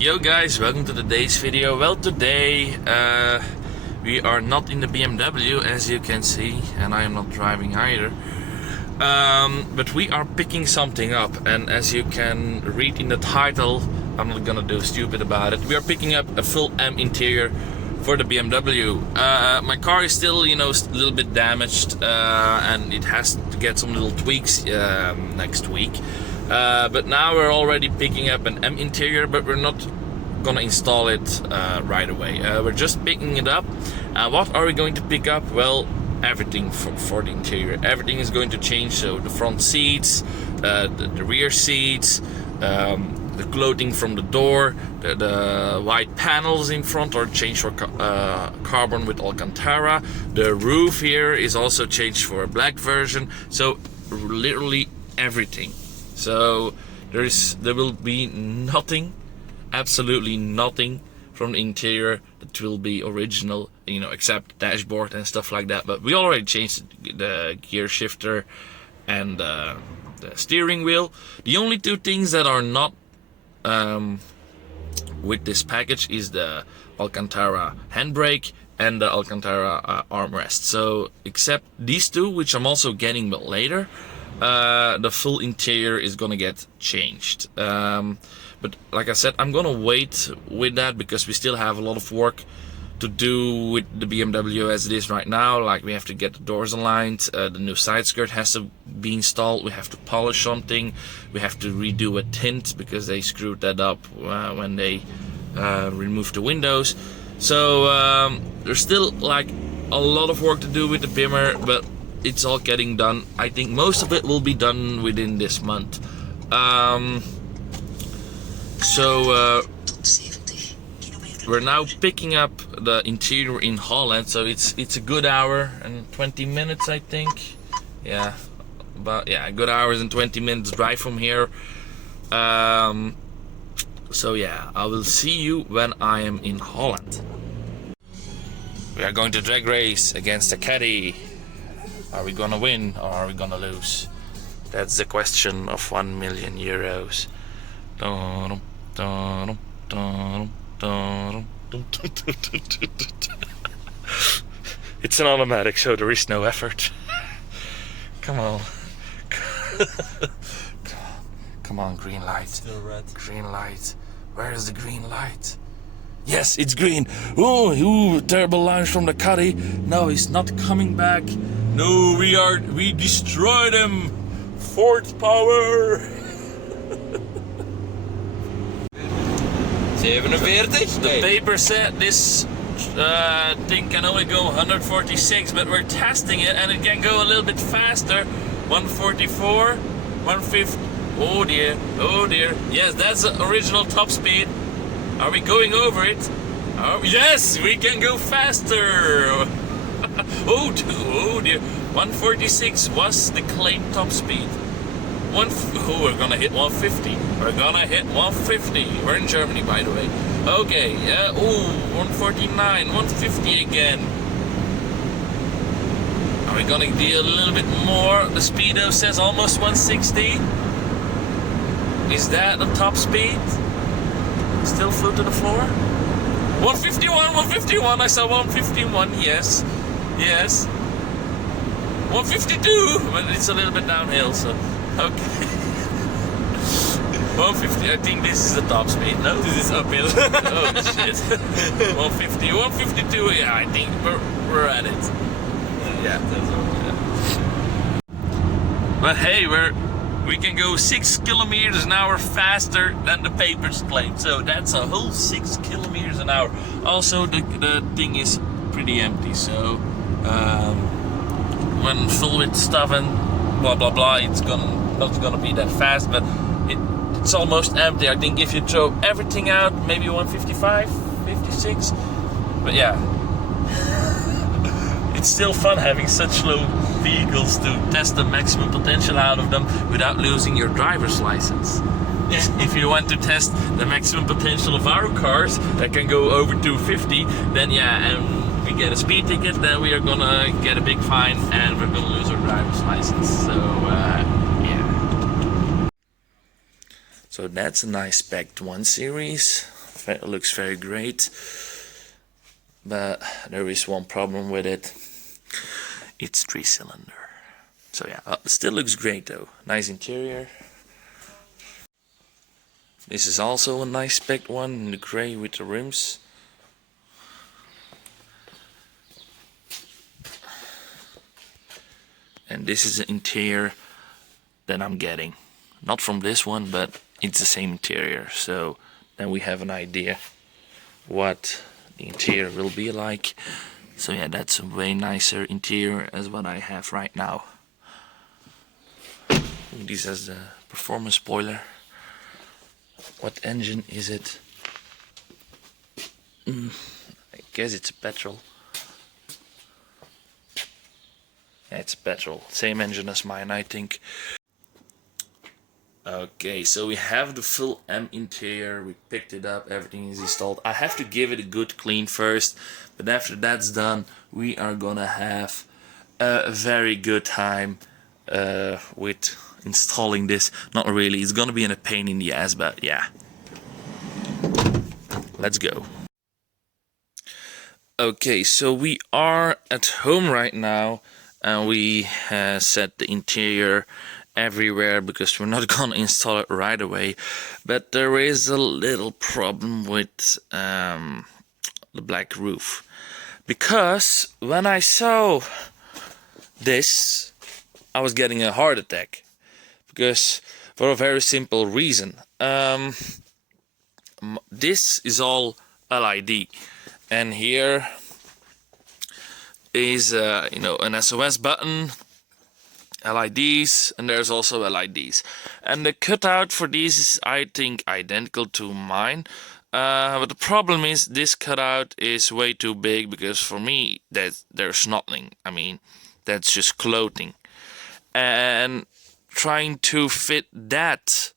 Yo guys, welcome to today's video. Well, today we are not in the BMW, as you can see, and I am not driving either, but we are picking something up, and as you can read in the title, I'm not gonna do stupid about it. We are picking up a full M interior for the BMW. My car is still, a little bit damaged, and it has to get some little tweaks next week. But now we're already picking up an M interior, but we're not gonna install it right away. We're just picking it up. What are we going to pick up? Well, everything for the interior. Everything is going to change. So the front seats, the rear seats, the clothing from the door, the white panels in front are changed for carbon with Alcantara. The roof here is also changed for a black version. So literally everything. So there will be nothing, absolutely nothing from the interior that will be original, except dashboard and stuff like that. But we already changed the gear shifter and the steering wheel. The only two things that are not with this package is the Alcantara handbrake and the Alcantara armrest. So except these two, which I'm also getting but later, the full interior is gonna get changed. But like I said, I'm gonna wait with that because we still have a lot of work to do with the BMW as it is right now. Like, we have to get the doors aligned, the new side skirt has to be installed, we have to polish something, we have to redo a tint because they screwed that up when they removed the windows. So there's still like a lot of work to do with the Bimmer, but it's all getting done. I think most of it will be done within this month. We're now picking up the interior in Holland, so it's a good hour and 20 minutes, I think. Yeah, a good hours and 20 minutes drive from here. So yeah, I will see you when I am in Holland. We are going to drag race against the Caddy. Are we gonna win or are we gonna lose? That's the question of 1 million euros. It's an automatic, so there is no effort. Come on. Come on, green light. Still red. Green light. Where is the green light? Yes, it's green. Oh, terrible launch from the Caddy. No, he's not coming back. No, we destroyed him. Fourth power. 47. The paper said this thing can only go 146, but we're testing it and it can go a little bit faster. 144, 150. Oh dear, oh dear. Yes, that's the original top speed. Are we going over it? Oh, yes, we can go faster. Oh dear. 146 was the claimed top speed. We're gonna hit 150. We're gonna hit 150. We're in Germany, by the way. Okay, yeah. 149, 150 again. Are we gonna deal a little bit more? The speedo says almost 160. Is that the top speed? Still flew to the floor? 151, 151. I saw 151. Yes. 152, but it's a little bit downhill, so okay. 150. I think this is the top speed. No, this is uphill. Oh shit. 150, 152. Yeah, I think we're at it. Yeah, that's all. Yeah. But hey, we can go 6 kilometers an hour faster than the papers claim. So that's a whole 6 kilometers an hour. Also, the thing is pretty empty. So when full with stuff and blah blah blah, it's not gonna be that fast, but it's almost empty. I think if you throw everything out, maybe 155, 56. But yeah, it's still fun having such slow vehicles to test the maximum potential out of them without losing your driver's license. If you want to test the maximum potential of our cars that can go over 250, then yeah, and we get a speed ticket, then we are gonna get a big fine and we're gonna lose our driver's license. So yeah. So that's a nice spec 1 series. looks very great, but there is one problem with it. It's 3-cylinder. So yeah, still looks great though. Nice interior. This is also a nice spec one in the grey with the rims. And this is the interior that I'm getting. Not from this one, but it's the same interior. So then we have an idea what the interior will be like. So yeah, that's a way nicer interior as what I have right now. This has the performance spoiler. What engine is it? I guess it's a petrol. Yeah, it's petrol. Same engine as mine, I think. Okay, so we have the full M interior. We picked it up. Everything is installed. I have to give it a good clean first. But after that's done, we are gonna have a very good time with installing this. Not really. It's gonna be a pain in the ass, but yeah. Let's go. Okay, so we are at home right now. And we set the interior everywhere because we're not gonna install it right away. But there is a little problem with the black roof, because when I saw this, I was getting a heart attack, because for a very simple reason. This is all LED, and here is an SOS button, LEDs, and there's also LEDs. And the cutout for these is, I think, identical to mine. But the problem is this cutout is way too big, because for me there's nothing. I mean, that's just clothing. And trying to fit that,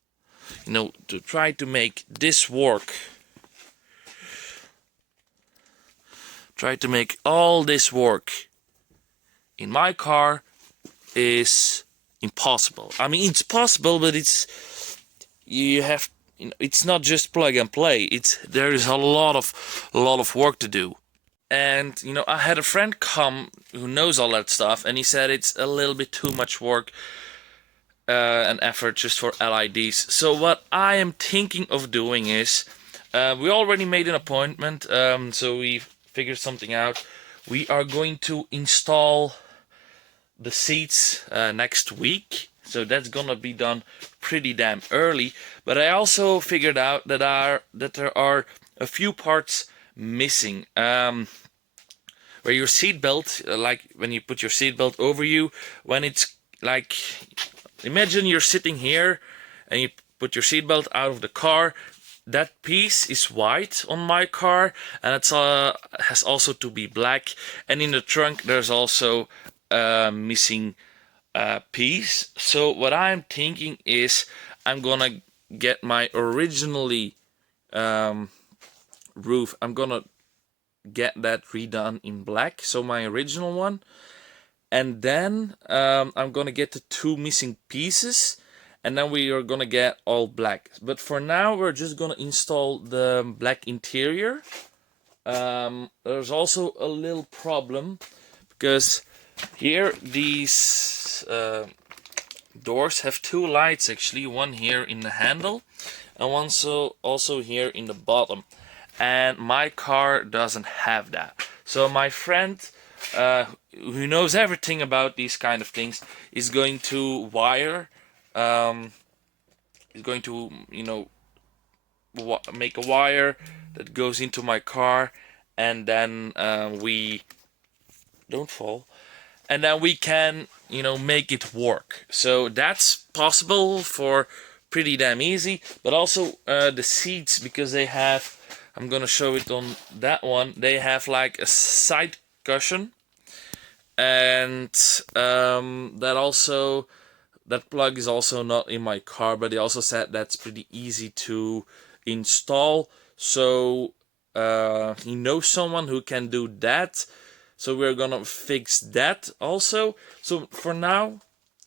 to try to make this work. Try to make all this work in my car is impossible. I mean, it's possible, but it's not just plug and play. There is a lot of work to do. And I had a friend come who knows all that stuff, and he said it's a little bit too much work and effort just for LEDs. So what I am thinking of doing is, we already made an appointment, so we figured something out. We are going to install the seats next week, so that's gonna be done pretty damn early. But I also figured out that there are a few parts missing, where your seatbelt, like when you put your seatbelt over you, when it's like, imagine you're sitting here and you put your seatbelt out of the car. That piece is white on my car, and it has also to be black. And in the trunk there's also a missing piece. So what I'm thinking is I'm gonna get my originally roof. I'm gonna get that redone in black, so my original one. And then I'm gonna get the two missing pieces. And then we are gonna get all black. But for now, we're just gonna install the black interior. There's also a little problem, because here these doors have two lights actually. One here in the handle, and one also here in the bottom. And my car doesn't have that. So my friend, who knows everything about these kind of things, is going to wire. Is going to make a wire that goes into my car, and then we don't fall, and then we can make it work. So that's possible for pretty damn easy. But also the seats, because they have, I'm gonna show it on that one, they have like a side cushion, and that plug is also not in my car, but they also said that's pretty easy to install. So he knows someone who can do that. So we're gonna fix that also. So for now,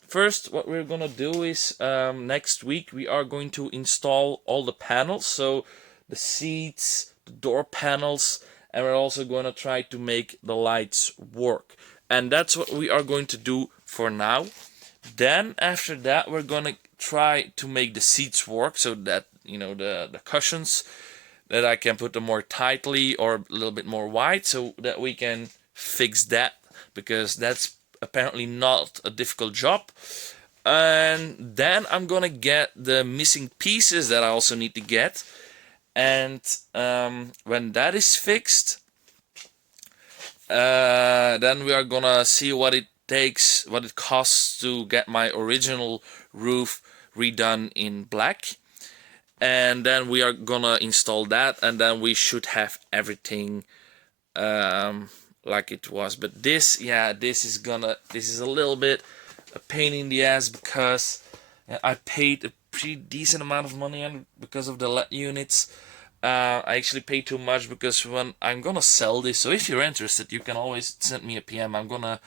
first what we're gonna do is next week we are going to install all the panels. So the seats, the door panels, and we're also going to try to make the lights work. And that's what we are going to do for now. Then after that, we're going to try to make the seats work, so that, you know, the cushions, that I can put them more tightly or a little bit more wide, so that we can fix that, because that's apparently not a difficult job. And then I'm gonna get the missing pieces that I also need to get, and when that is fixed, then we are gonna see what it takes, what it costs to get my original roof redone in black. And then we are gonna install that, and then we should have everything like it was. But this, yeah, this is a little bit a pain in the ass, because I paid a pretty decent amount of money on because of the LED units. I actually paid too much, because when I'm gonna sell this, so if you're interested, you can always send me a PM. I'm gonna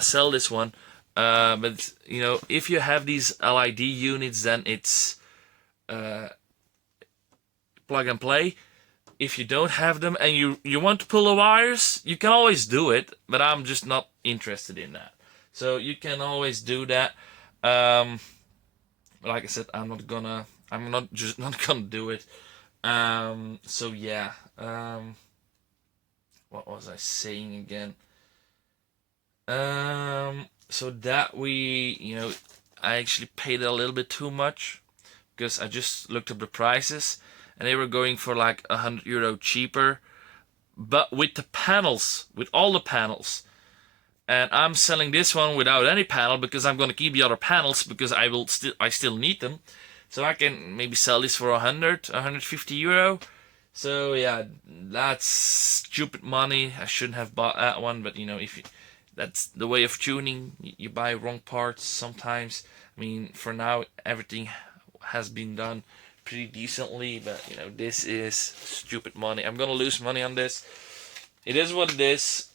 sell this one, but you know, if you have these LED units, then it's plug and play. If you don't have them and you want to pull the wires, you can always do it, but I'm just not interested in that. So you can always do that. Like I said, I'm not gonna do it. So yeah. What was I saying again? So that we, you know, I actually paid a little bit too much, because I just looked up the prices, and they were going for like €100 cheaper, but with the panels, with all the panels. And I'm selling this one without any panel, because I'm gonna keep the other panels, because I still need them. So I can maybe sell this for €150. So yeah, that's stupid money. I shouldn't have bought that one, but you know, that's the way of tuning. You buy wrong parts sometimes. I mean, for now everything has been done pretty decently, but you know, this is stupid money. I'm gonna lose money on this. It is what it is.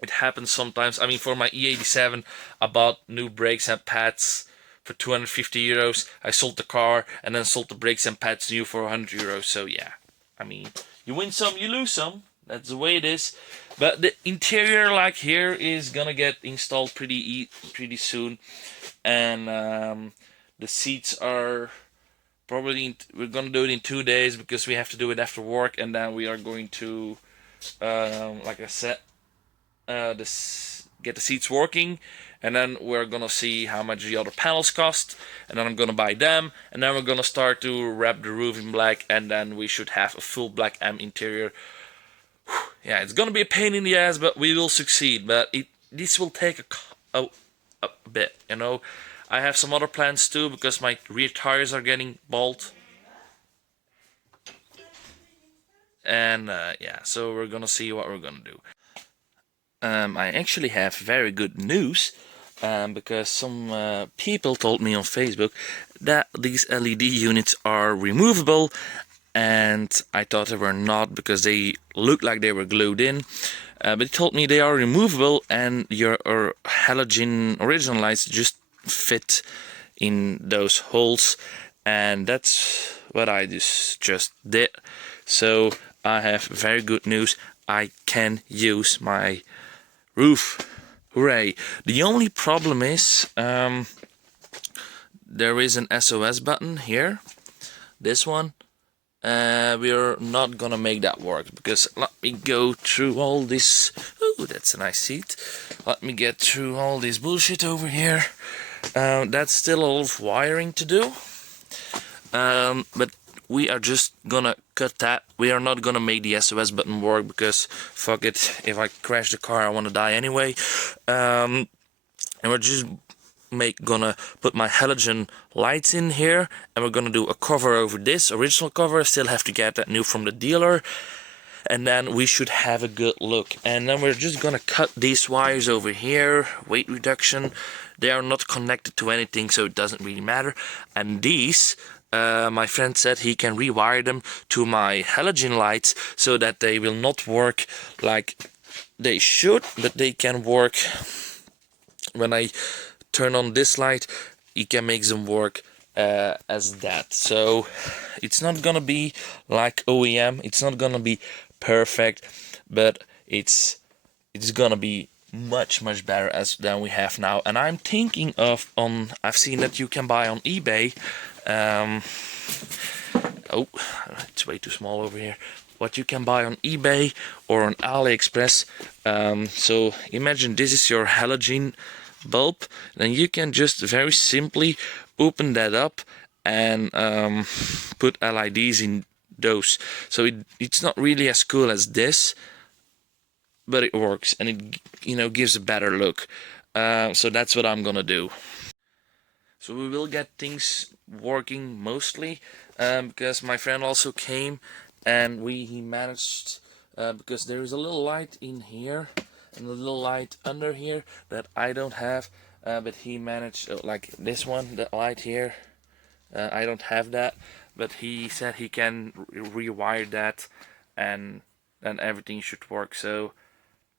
It happens sometimes. I mean, for my E87, I bought new brakes and pads for €250. I sold the car and then sold the brakes and pads new for €100. So yeah, I mean, you win some, you lose some. That's the way it is. But the interior, like here, is gonna get installed pretty soon, and the seats are probably we're gonna do it in 2 days, because we have to do it after work, and then we are going to, like I said, get the seats working, and then we're gonna see how much the other panels cost, and then I'm gonna buy them, and then we're gonna start to wrap the roof in black, and then we should have a full black M interior. Yeah, it's gonna be a pain in the ass, but we will succeed. But this will take a bit, you know. I have some other plans too, because my rear tires are getting bald. And yeah, so we're gonna see what we're gonna do. I actually have very good news, because some people told me on Facebook that these LED units are removable, and I thought they were not, because they looked like they were glued in. But they told me they are removable, and your halogen original lights just fit in those holes, and that's what I just did. So I have very good news. I can use my roof. Hooray! The only problem is there is an SOS button here. This one. We're not gonna make that work, because let me go through all this. Oh, that's a nice seat. Let me get through all this bullshit over here. That's still a lot of wiring to do. But we are just gonna cut that. We are not gonna make the SOS button work, because fuck it, if I crash the car I wanna die anyway. And we're just gonna put my halogen lights in here, and we're gonna do a cover over this original cover. Still have to get that new from the dealer, and then we should have a good look. And then we're just gonna cut these wires over here, weight reduction. They are not connected to anything, so it doesn't really matter. And these, my friend said he can rewire them to my halogen lights, so that they will not work like they should, but they can work when I turn on this light. He can make them work as that. So it's not gonna be like OEM, it's not gonna be perfect, but it's gonna be much better than we have now. And I'm thinking of I've seen that you can buy on eBay. Oh, it's way too small over here. What you can buy on eBay or on AliExpress. So imagine this is your halogen bulb, then you can just very simply open that up and put LEDs in those. So it's not really as cool as this, but it works, and it, you know, gives a better look. So that's what I'm gonna do. So we will get things working mostly, because my friend also came, and he managed, because there is a little light in here and a little light under here that I don't have, but he managed, like this one, the light here, I don't have that, but he said he can rewire that, and then everything should work. So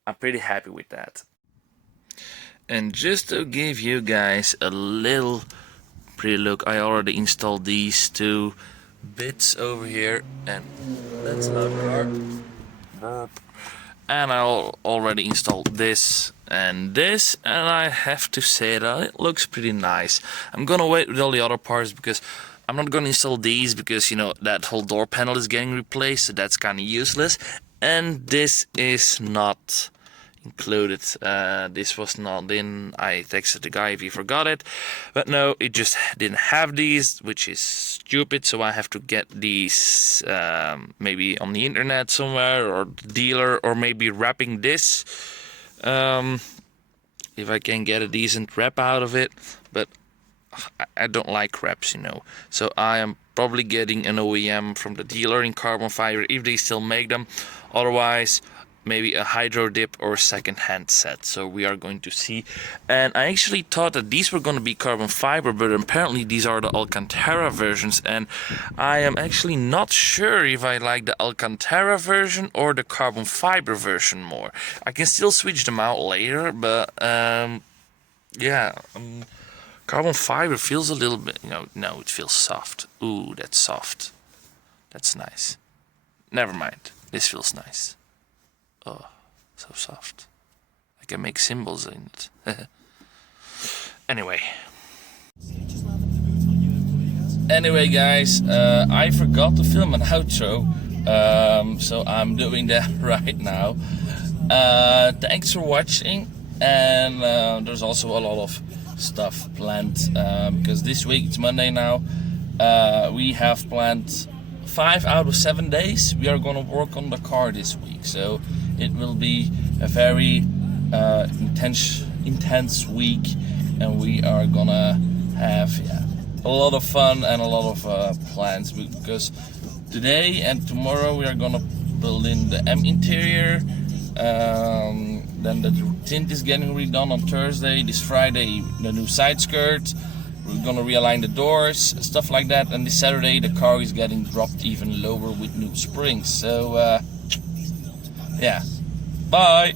I'm pretty happy with that. And just to give you guys a little pretty look, I already installed these two bits over here, and that's another car. And I already installed this and this, and I have to say that it looks pretty nice. I'm gonna wait with all the other parts because I'm not gonna install these, because, you know, that whole door panel is getting replaced, so that's kind of useless. And this is not included. This was not in. I texted the guy if he forgot it, but no, it just didn't have these, which is stupid. So I have to get these maybe on the internet somewhere, or dealer, or maybe wrapping this, if I can get a decent wrap out of it. But I don't like wraps, you know, so I am probably getting an OEM from the dealer in carbon fiber if they still make them. Otherwise, maybe a hydro dip or a second-hand set. So we are going to see. And I actually thought that these were going to be carbon fiber, but apparently these are the Alcantara versions, and I am actually not sure if I like the Alcantara version or the carbon fiber version more. I can still switch them out later, but yeah, carbon fiber feels a little bit, you know, no, it feels soft. Ooh, that's soft. That's nice. Never mind, this feels nice. Oh, so soft. I can make symbols in it. Anyway, guys, I forgot to film an outro, so I'm doing that right now. Thanks for watching, and there's also a lot of stuff planned, because this week, it's Monday now, we have planned 5 out of 7 days we are gonna work on the car this week. So it will be a very intense week, and we are gonna have a lot of fun and a lot of plans, because today and tomorrow we are gonna build in the M interior, then the tint is getting redone on Thursday. This Friday the new side skirt, we're gonna realign the doors, stuff like that, and this Saturday the car is getting dropped even lower with new springs. So yeah, bye.